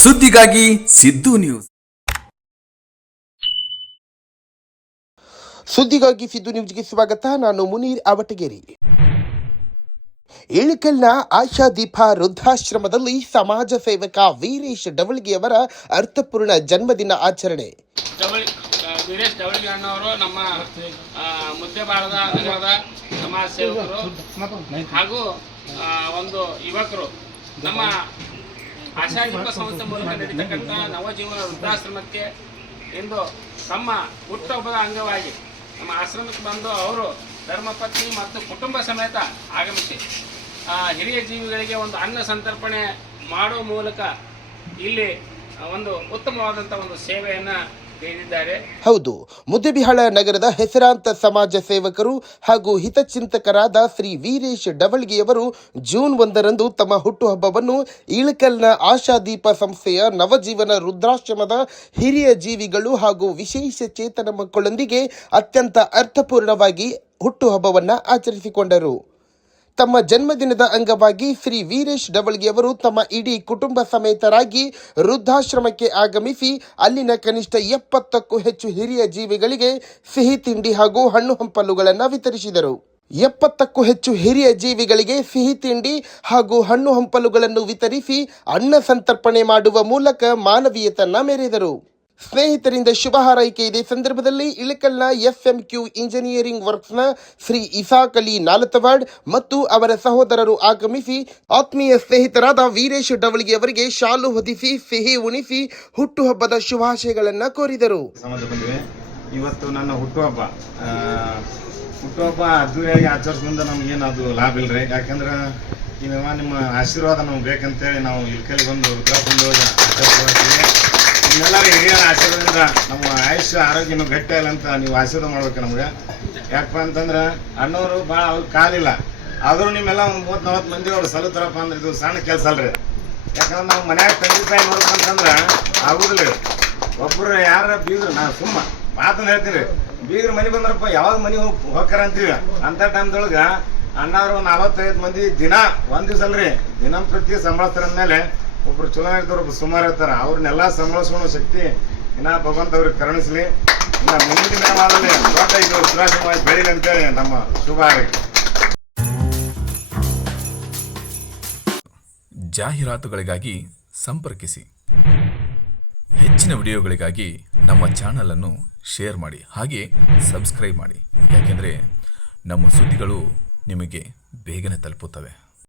ಸುದ್ದಿಗಾಗಿ ಸಿದ್ದು ನ್ಯೂಸ್. ಸುದ್ದಿಗಾಗಿ ಸಿದ್ದು ನ್ಯೂಸ್ಗೆ ಸ್ವಾಗತ. ನಾನು ಮುನೀರ್ ಅವಟಗೇರಿ. ಇಳಕಲ್ನ ಆಶಾದೀಪ ವೃದ್ಧಾಶ್ರಮದಲ್ಲಿ ಸಮಾಜ ಸೇವಕ ವೀರೇಶ್ ಡವಳ್ಗಿಯವರ ಅರ್ಥಪೂರ್ಣ ಜನ್ಮದಿನ ಆಚರಣೆ. ವೀರೇಶ್ ಡವಳ್ಗಿ ಅಣ್ಣವರು ನಮ್ಮ ಮುದ್ದೆಬಾಳದ ನಗರದ ಸಮಾಜ ಸೇವಕರು ಹಾಗೂ ಒಂದು ಯುವಕರು ನಮ್ಮ ಆಶಾದೀಪ ಸಂಸ್ಥೆ ಮೂಲಕ ನಡೀತಕ್ಕಂಥ ನವಜೀವನ ವೃದ್ಧಾಶ್ರಮಕ್ಕೆ ಇಂದು ತಮ್ಮ ಹುಟ್ಟುಹಬ್ಬದ ಅಂಗವಾಗಿ ನಮ್ಮ ಆಶ್ರಮಕ್ಕೆ ಬಂದು ಅವರು ಧರ್ಮಪತ್ನಿ ಮತ್ತು ಕುಟುಂಬ ಸಮೇತ ಆಗಮಿಸಿ ಹಿರಿಯ ಜೀವಿಗಳಿಗೆ ಒಂದು ಅನ್ನ ಸಂತರ್ಪಣೆ ಮಾಡುವ ಮೂಲಕ ಇಲ್ಲಿ ಒಂದು ಉತ್ತಮವಾದಂಥ ಒಂದು ಸೇವೆಯನ್ನು ನೀಡಿದ್ದಾರೆ. ಹೌದು, ಮುದ್ದೇಬಿಹಾಳ ನಗರದ ಹೆಸರಾಂತ ಸಮಾಜ ಸೇವಕರು ಹಾಗೂ ಹಿತಚಿಂತಕರಾದ ಶ್ರೀ ವೀರೇಶ್ ಡವಳ್ಗಿಯವರು ಜೂನ್ 1ರಂದು ತಮ್ಮ ಹುಟ್ಟುಹಬ್ಬವನ್ನು ಇಳಕಲ್ನ ಆಶಾದೀಪ ಸಂಸ್ಥೆಯ ನವಜೀವನ ವೃದ್ಧಾಶ್ರಮದ ಹಿರಿಯ ಜೀವಿಗಳು ಹಾಗೂ ವಿಶೇಷ ಚೇತನ ಮಕ್ಕಳೊಂದಿಗೆ ಅತ್ಯಂತ ಅರ್ಥಪೂರ್ಣವಾಗಿ ಹುಟ್ಟುಹಬ್ಬವನ್ನು ಆಚರಿಸಿಕೊಂಡರು. ತಮ್ಮ ಜನ್ಮದಿನದ ಅಂಗವಾಗಿ ಶ್ರೀ ವೀರೇಶ್ ಡವಳ್ಗಿಯವರು ತಮ್ಮ ಇಡೀ ಕುಟುಂಬ ಸಮೇತರಾಗಿ ವೃದ್ಧಾಶ್ರಮಕ್ಕೆ ಆಗಮಿಸಿ ಅಲ್ಲಿನ ಕನಿಷ್ಠ 70ಕ್ಕೂ ಹೆಚ್ಚು ಹಿರಿಯ ಜೀವಿಗಳಿಗೆ ಸಿಹಿ ತಿಂಡಿ ಹಾಗೂ ಹಣ್ಣು ಹಂಪಲುಗಳನ್ನು ವಿತರಿಸಿದರು. 70ಕ್ಕೂ ಹೆಚ್ಚು ಹಿರಿಯ ಜೀವಿಗಳಿಗೆ ಸಿಹಿ ತಿಂಡಿ ಹಾಗೂ ಹಣ್ಣು ಹಂಪಲುಗಳನ್ನು ವಿತರಿಸಿ ಅನ್ನ ಸಂತರ್ಪಣೆ ಮಾಡುವ ಮೂಲಕ ಮಾನವೀಯತನ ಮೆರೆದರು. ಸ್ನೇಹಿತರಿಂದ ಶುಭ ಹಾರೈಕೆ. ಇದೇ ಸಂದರ್ಭದಲ್ಲಿ ಇಳಕಲ್ನ FMQ ಇಂಜಿನಿಯರಿಂಗ್ ವರ್ಕ್ಸ್ನ ಶ್ರೀ ಇಸಾಕ್ ಅಲಿ ನಾಲತವಾಡ್ ಮತ್ತು ಅವರ ಸಹೋದರರು ಆಗಮಿಸಿ ಆತ್ಮೀಯ ಸ್ನೇಹಿತರಾದ ವೀರೇಶ್ ಡವಳ್ಗಿ ಅವರಿಗೆ ಶಾಲು ಹೊದಿಸಿ ಸಿಹಿ ಉಣಿಸಿ ಹುಟ್ಟುಹಬ್ಬದ ಶುಭಾಶಯಗಳನ್ನು ಕೋರಿದರು. ಇವತ್ತು ನನ್ನ ಹುಟ್ಟುಹಬ್ಬ ಅದ್ದೂರಿಯಾಗಿ ಆಚರಿಸೋದ್ರಿಂದ ನಮ್ಗೇನು ಅದು ಲಾಭ ಇಲ್ರಿ. ಯಾಕಂದ್ರೆ ನಿಮ್ಮ ಆಶೀರ್ವಾದ ನಮ್ಗೆ ಬೇಕಂತೇಳಿ ನಾವು ಇಳಕಲ್ಲಿ ಬಂದು ನಿಮ್ಮೆಲ್ಲರೂ ಹಿರಿಯರ ಆಶೀರ್ವಾದದಿಂದ ನಮ್ಮ ಆಯುಷ್ಯ ಆರೋಗ್ಯನೂ ಗಟ್ಟಿ ಇಲ್ಲ ಅಂತ ನೀವು ಆಶೀರ್ವಾದ ಮಾಡ್ಬೇಕು ನಮ್ಗೆ. ಯಾಕಪ್ಪ ಅಂತಂದ್ರೆ ಅಣ್ಣವರು ಭಾಳ ಅವ್ರಿಗೆ ಕಾಲಿಲ್ಲ, ಆದರೂ ನಿಮ್ಮೆಲ್ಲ ಒಂದು 30-40 ಮಂದಿ ಅವ್ರು ಸಲುತ್ತಾರಪ್ಪ ಅಂದ್ರೆ ಇದು ಸಣ್ಣ ಕೆಲಸ ಅಲ್ರಿ. ಯಾಕಂದ್ರೆ ನಾವು ಮನ್ಯಾಗ ತಂದೆ ತಾಯಿ ನೋಡ್ಬೇಕಂತಂದ್ರೆ ಆಗುದಿಲ್ಲ. ಒಬ್ಬರು ಯಾರ ಬೀಗ್ರು ನಾ ಸುಮ್ಮ ಮಾತನ್ನು ಹೇಳ್ತೀನಿ ರೀ, ಬೀಗ್ರು ಮನೆ ಬಂದ್ರಪ್ಪ ಯಾವಾಗ ಮನೆ ಹೋಗ್ತಾರ ಅಂತೀವಿ. ಅಂಥ ಟೈಮ್ದೊಳಗೆ ಅಣ್ಣವರು 45 ಮಂದಿ ದಿನ ಒಂದು ದಿವಸ ಅಲ್ರಿ ದಿನಂಪ್ರತಿ ಸಂಬಳಸ್ತಾರ ಅಂದಮೇಲೆ ಒಬ್ರು ಚಲೋ ಇರ್ತಾರೆ, ಒಬ್ರು ಸುಮಾರು ಇರ್ತಾರೆ. ಅವ್ರನ್ನೆಲ್ಲ ಸಂಬಳಿಸ್ಕೊಳ್ಳೋ ಶಕ್ತಿ ಇನ್ನ ಭಗವಂತ ಅವ್ರಿಗೆ ಕರುಣಿಸ್ಲಿ. ಇನ್ನ ಮುಂದಿನ ದಿನಮಾನದಲ್ಲಿ ದೊಡ್ಡ ಇದು ವೃದ್ಧಾಶ್ರಮವಾಗಿ ಬೆಳೀಲಿ ಅಂತೇಳಿ ನಮ್ಮ ಶುಭ ಹಾರೈಕೆ. ಜಾಹೀರಾತುಗಳಿಗಾಗಿ ಸಂಪರ್ಕಿಸಿ. ಹೆಚ್ಚಿನ ವಿಡಿಯೋಗಳಿಗಾಗಿ ನಮ್ಮ ಚಾನಲನ್ನು ಶೇರ್ ಮಾಡಿ, ಹಾಗೆ ಸಬ್ಸ್ಕ್ರೈಬ್ ಮಾಡಿ. ಯಾಕೆಂದರೆ ನಮ್ಮ ಸುದ್ದಿಗಳು ನಿಮಗೆ ಬೇಗನೆ ತಲುಪುತ್ತವೆ.